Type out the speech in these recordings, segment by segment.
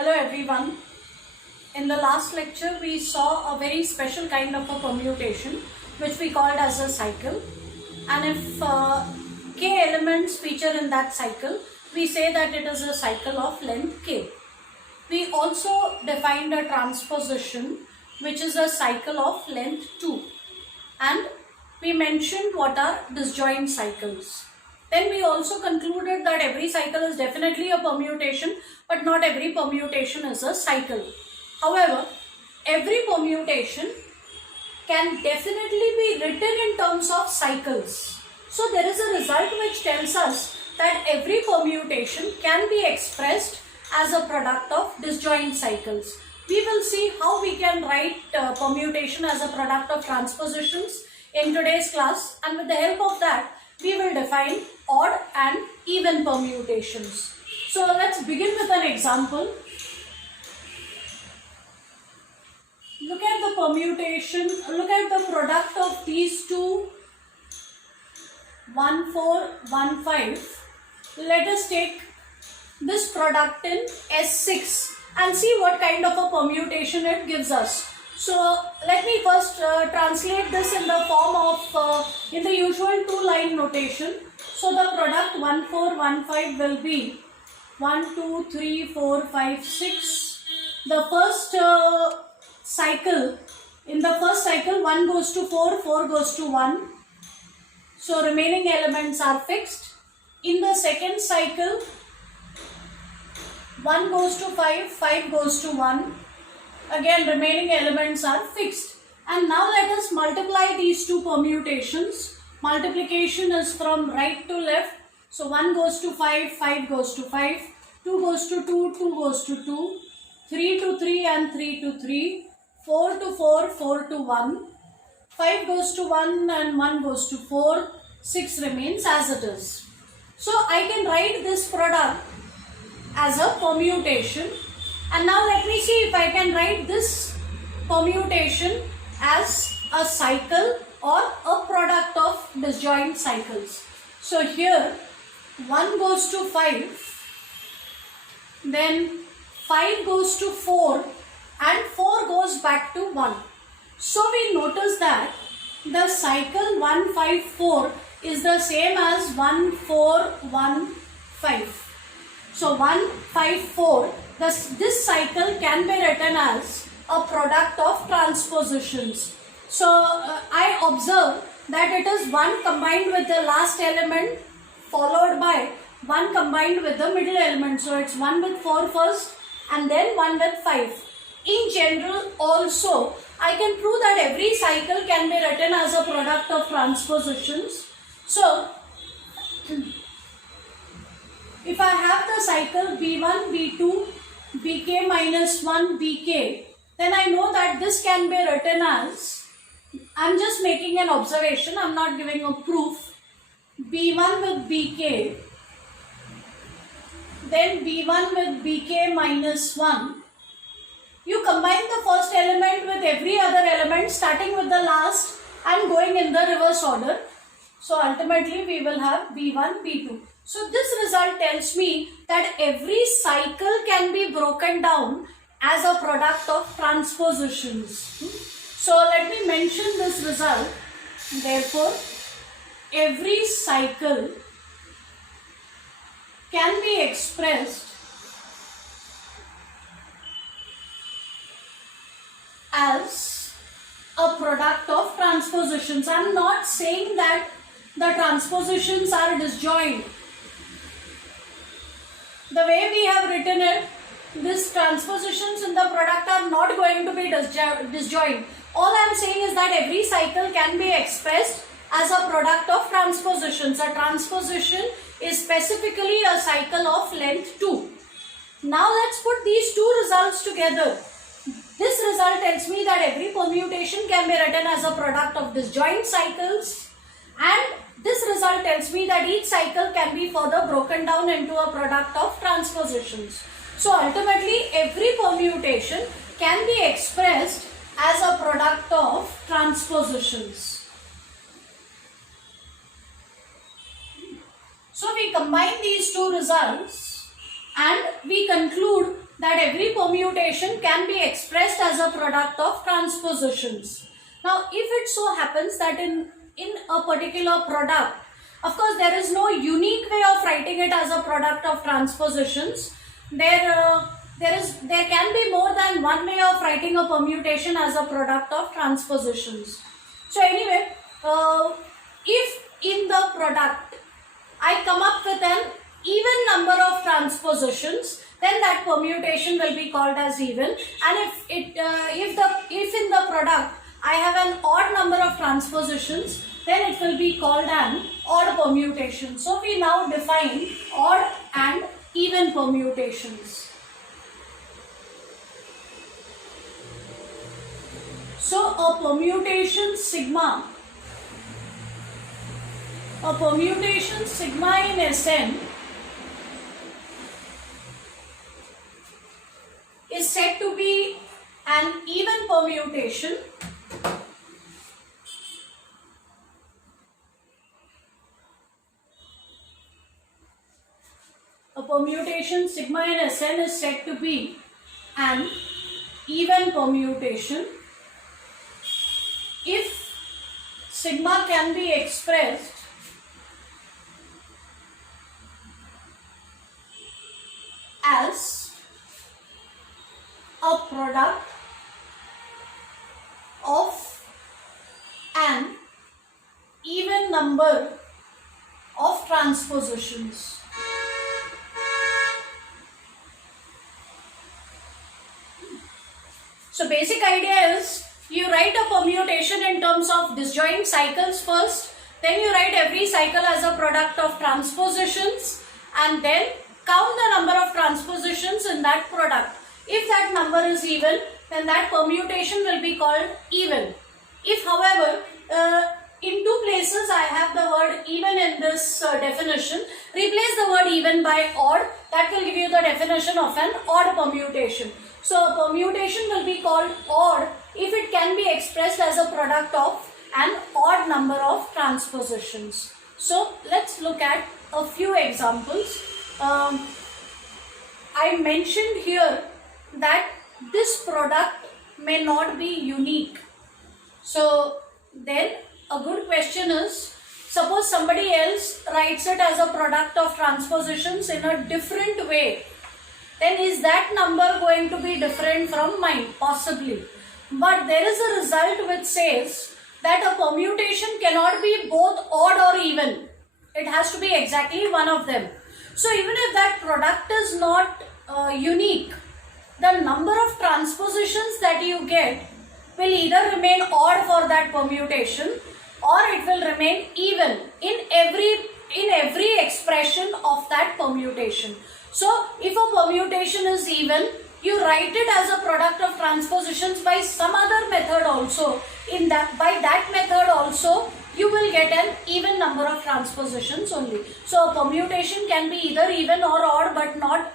Hello everyone. In the last lecture we saw a very special kind of a permutation which we called as a cycle, and if k elements feature in that cycle, we say that it is a cycle of length k. We also defined a transposition which is a cycle of length 2, and we mentioned what are disjoint cycles. Then we also concluded that every cycle is definitely a permutation, but not every permutation is a cycle. However, every permutation can definitely be written in terms of cycles. So there is a result which tells us that every permutation can be expressed as a product of disjoint cycles. We will see how we can write permutation as a product of transpositions in today's class, and with the help of that we will define odd and even permutations. So let's begin with an example. Look at the permutation, look at the product of these two 1, 4, 1, 5. Let us take this product in S6 and see what kind of a permutation it gives us. So let me first translate this in the form of in the usual two-line notation. So the product 1, 4, 1, 5 will be 1, 2, 3, 4, 5, 6. The first cycle, in the first cycle 1 goes to 4, 4 goes to 1. So remaining elements are fixed. In the second cycle 1 goes to 5, 5 goes to 1. Again remaining elements are fixed. And now let us multiply these two permutations. Multiplication is from right to left. So 1 goes to 5, 5 goes to 5. 2 goes to 2, 2 goes to 2. 3 to 3 and 3 to 3. 4 to 4, 4 to 1. 5 goes to 1 and 1 goes to 4. 6 remains as it is. So I can write this product as a permutation. And now let me see if I can write this permutation as a cycle or a product of disjoint cycles. So here 1 goes to 5, then 5 goes to 4 and 4 goes back to 1. So we notice that the cycle 1, 5, 4 is the same as 1, 4, 1, 5. So 1, 5, 4, this cycle can be written as a product of transpositions. So I observe that it is 1 combined with the last element followed by 1 combined with the middle element. So it's 1 with 4 first and then 1 with 5. In general also, I can prove that every cycle can be written as a product of transpositions. So if I have the cycle B1, B2, Bk minus 1, Bk, then I know that this can be written as, I'm just making an observation, I'm not giving a proof, B1 with Bk, then B1 with Bk minus 1. You combine the first element with every other element starting with the last and going in the reverse order. So ultimately we will have B1, B2. So this result tells me that every cycle can be broken down as a product of transpositions. So let me mention this result. Therefore, every cycle can be expressed as a product of transpositions. I am not saying that the transpositions are disjoint. The way we have written it, these transpositions in the product are not going to be disjoint. All I am saying is that every cycle can be expressed as a product of transpositions. A transposition is specifically a cycle of length 2. Now let's put these two results together. This result tells me that every permutation can be written as a product of disjoint cycles, and this result tells me that each cycle can be further broken down into a product of transpositions. So ultimately every permutation can be expressed as a product of transpositions. So we combine these two results and we conclude that every permutation can be expressed as a product of transpositions. Now, if it so happens that in a particular product, of course, there is no unique way of writing it as a product of transpositions. There can be more than one way of writing a permutation as a product of transpositions. So anyway, if in the product I come up with an even number of transpositions, then that permutation will be called as even. And if in the product I have an odd number of transpositions, then it will be called an odd permutation. So we now define odd and even permutations. So a permutation sigma in Sn is said to be an even permutation sigma in Sn is said to be an even permutation if sigma can be expressed as a product of an even number of transpositions. So basic idea is you write a permutation in terms of disjoint cycles first, then you write every cycle as a product of transpositions, and then count the number of transpositions in that product. If that number is even, then that permutation will be called even. If however, in two places I have the word even in this definition, replace the word even by odd. That will give you the definition of an odd permutation. So a permutation will be called odd if it can be expressed as a product of an odd number of transpositions. So let's look at a few examples. I mentioned here that this product may not be unique. So then a good question is, suppose somebody else writes it as a product of transpositions in a different way, then is that number going to be different from mine? Possibly. But there is a result which says that a permutation cannot be both odd or even. It has to be exactly one of them. So even if that product is not unique, the number of transpositions that you get will either remain odd for that permutation or it will remain even in every expression of that permutation. So if a permutation is even, you write it as a product of transpositions by some other method also. By that method also, you will get an even number of transpositions only. So a permutation can be either even or odd, but not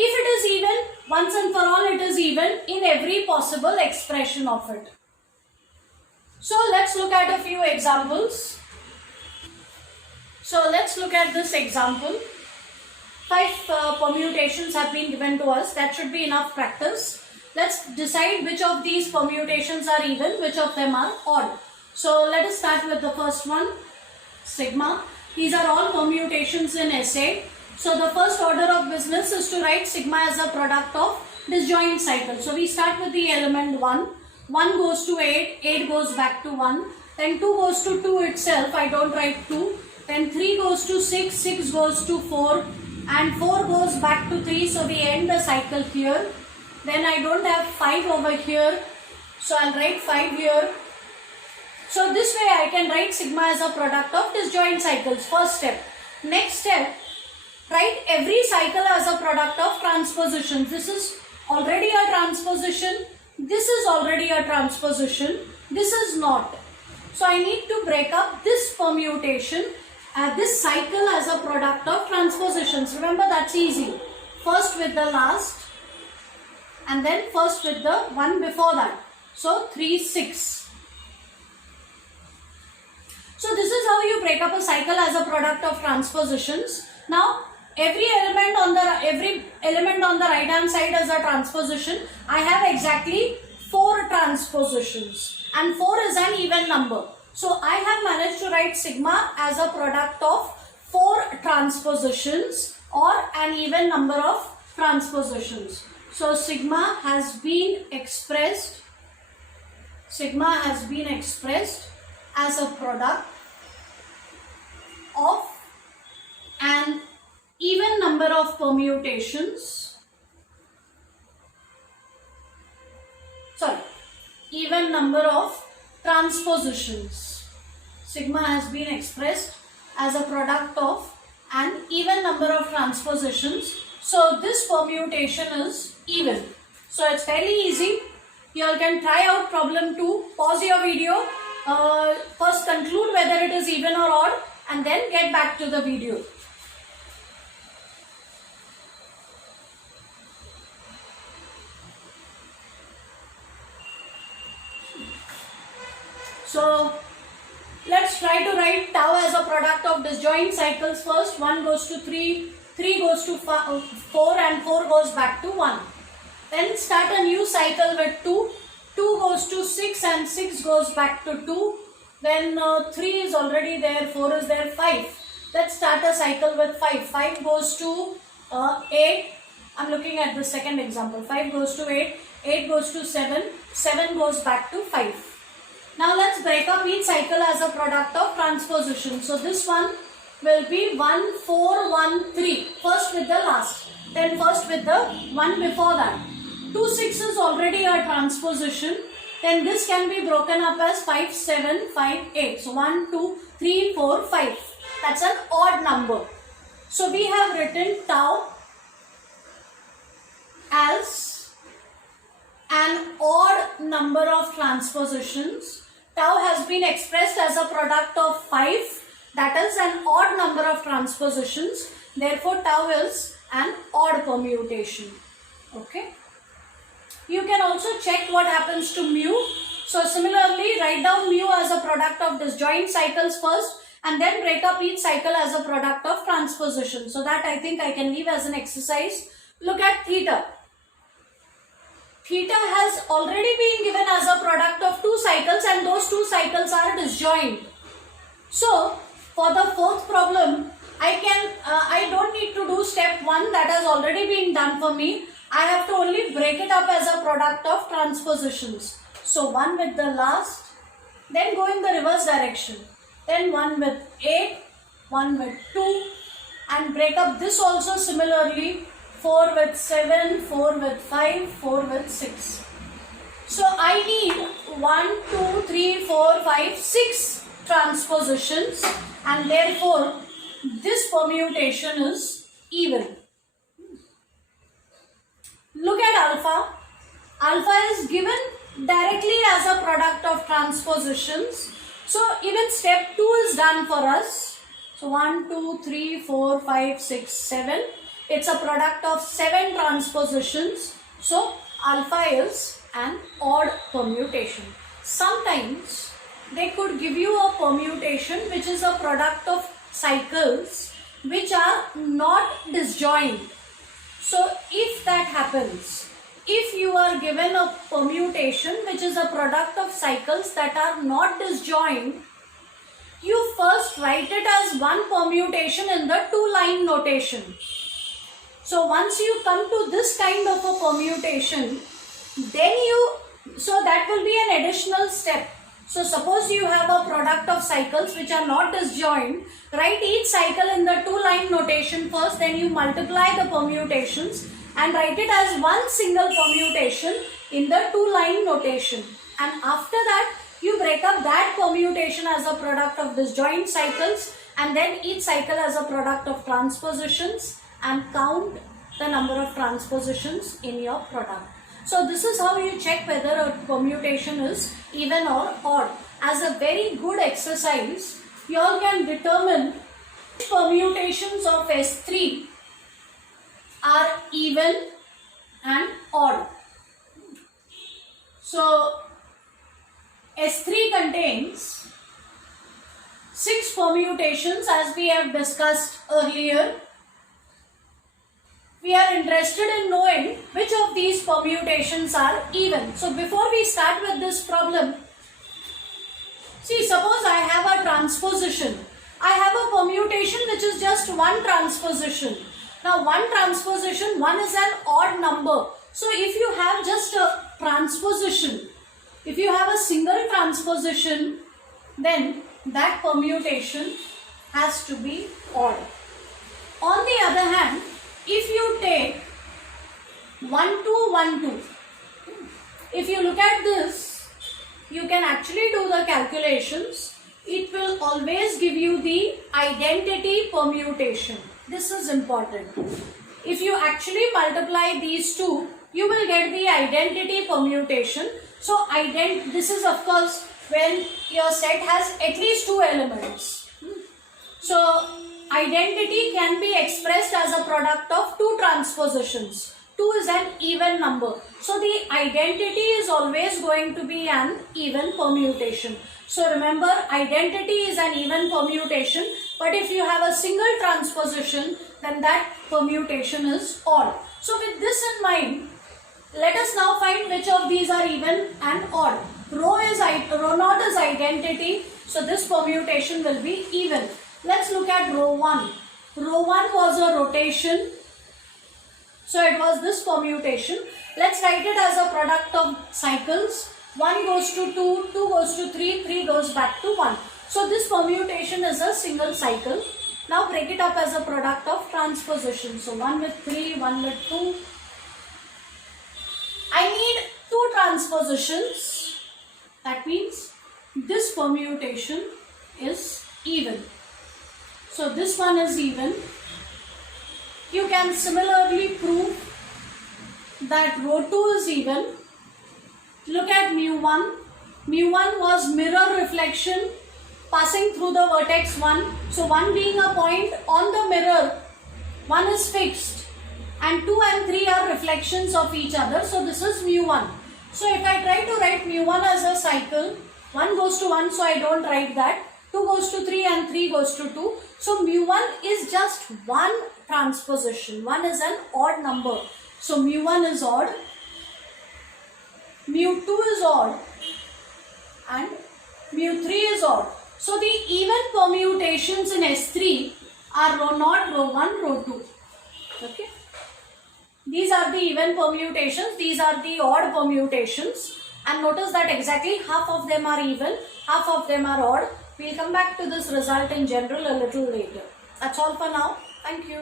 if it is even, once and for all it is even in every possible expression of it. So let's look at a few examples. So let's look at this example. 5 permutations have been given to us. That should be enough practice. Let's decide which of these permutations are even, which of them are odd. So let us start with the first one, sigma. These are all permutations in SA. So the first order of business is to write sigma as a product of disjoint cycle. So we start with the element 1. 1 goes to 8, 8 goes back to 1. Then 2 goes to 2 itself, I don't write 2. Then 3 goes to 6, 6 goes to 4. And 4 goes back to 3, so we end the cycle here. Then I don't have 5 over here, so I'll write 5 here. So this way I can write sigma as a product of disjoint cycles, first step. Next step, write every cycle as a product of transpositions. This is already a transposition, this is already a transposition, this is not. So I need to break up this permutation, this cycle as a product of transpositions. Remember, that's easy. First with the last and then first with the one before that. So 3, 6. So this is how you break up a cycle as a product of transpositions. Now every element on the right hand side is a transposition. I have exactly 4 transpositions, and 4 is an even number. So I have managed to write sigma as a product of 4 transpositions or an even number of transpositions. So sigma has been expressed as a product of an even number of permutations, even number of transpositions. Sigma has been expressed as a product of an even number of transpositions. So this permutation is even. So it's fairly easy. You all can try out problem 2. Pause your video. First conclude whether it is even or odd, and then get back to the video. So let's try to write tau as a product of disjoint cycles first. 1 goes to 3, 3 goes to 4, and 4 goes back to 1. Then start a new cycle with 2. 2 goes to 6 and 6 goes back to 2. Then 3 is already there, 4 is there, 5. Let's start a cycle with 5. 5 goes to 8. I'm looking at the second example. 5 goes to 8. 8 goes to 7. 7 goes back to 5. Now let's break up each cycle as a product of transposition. So this one will be 1, 4, 1, 3. First with the last. Then first with the one before that. 2, 6 is already a transposition. Then this can be broken up as 5, 7, 5, 8. So 1, 2, 3, 4, 5. That's an odd number. So we have written tau as an odd number of transpositions. Tau has been expressed as a product of 5. That is an odd number of transpositions. Therefore, tau is an odd permutation. Okay. You can also check what happens to mu. So similarly, write down mu as a product of disjoint cycles first, and then break up each cycle as a product of transposition. So that I think I can leave as an exercise. Look at theta. Theta has already been given as a product of 2 cycles, and those 2 cycles are disjoint. So for the fourth problem, I don't need to do step 1 that has already been done for me. I have to only break it up as a product of transpositions. So 1 with the last, then go in the reverse direction. Then 1 with 8, 1 with 2, and break up this also similarly. 4 with 7, 4 with 5, 4 with 6. So I need 1, 2, 3, 4, 5, 6 transpositions, and therefore this permutation is even. Look at alpha. Alpha is given directly as a product of transpositions. So even step 2 is done for us. So 1, 2, 3, 4, 5, 6, 7. It's a product of 7 transpositions. So alpha is an odd permutation. Sometimes they could give you a permutation which is a product of cycles which are not disjoint. So if that happens, if you are given a permutation which is a product of cycles that are not disjoint, you first write it as one permutation in the 2-line notation. So once you come to this kind of a permutation, then so that will be an additional step. So suppose you have a product of cycles which are not disjoint, write each cycle in the 2-line notation first, then you multiply the permutations and write it as one single permutation in the 2-line notation. And after that, you break up that permutation as a product of disjoint cycles, and then each cycle as a product of transpositions, and count the number of transpositions in your product. So this is how you check whether a permutation is even or odd. As a very good exercise, you all can determine which permutations of S3 are even and odd. So S3 contains 6 permutations as we have discussed earlier. we are interested in knowing which of these permutations are even. So before we start with this problem, see, suppose I have a transposition. I have a permutation which is just one transposition. Now one transposition, one is an odd number. So if you have just a transposition, if you have a single transposition, then that permutation has to be odd. On the other hand, if you take 1 2 1 2, if you look at this, you can actually do the calculations. It will always give you the identity permutation. This is important. If you actually multiply these two, you will get the identity permutation. So this is of course when your set has at least two elements. So identity can be expressed as a product of two transpositions. 2 is an even number. So the identity is always going to be an even permutation. So remember, identity is an even permutation, but if you have a single transposition, then that permutation is odd. So with this in mind, let us now find which of these are even and odd. Rho naught is identity, so this permutation will be even. Let's look at rho 1. Rho 1 was a rotation, so it was this permutation. Let's write it as a product of cycles. 1 goes to 2, 2 goes to 3, 3 goes back to 1. So this permutation is a single cycle. Now break it up as a product of transposition. So 1 with 3, 1 with 2. I need two transpositions. That means this permutation is even. So this one is even. You can similarly prove that rho 2 is even. Look at mu1. Mu1 was mirror reflection passing through the vertex 1. So 1 being a point on the mirror, 1 is fixed and 2 and 3 are reflections of each other. So this is mu1. So if I try to write mu1 as a cycle, 1 goes to 1, so I don't write that. 2 goes to 3 and 3 goes to 2. So mu1 is just one transposition. 1 is an odd number. So mu1 is odd, mu2 is odd and mu3 is odd. So the even permutations in S3 are rho naught, rho 1, rho 2. Okay. These are the even permutations, these are the odd permutations, and notice that exactly half of them are even, half of them are odd. We'll come back to this result in general a little later. That's all for now. Thank you.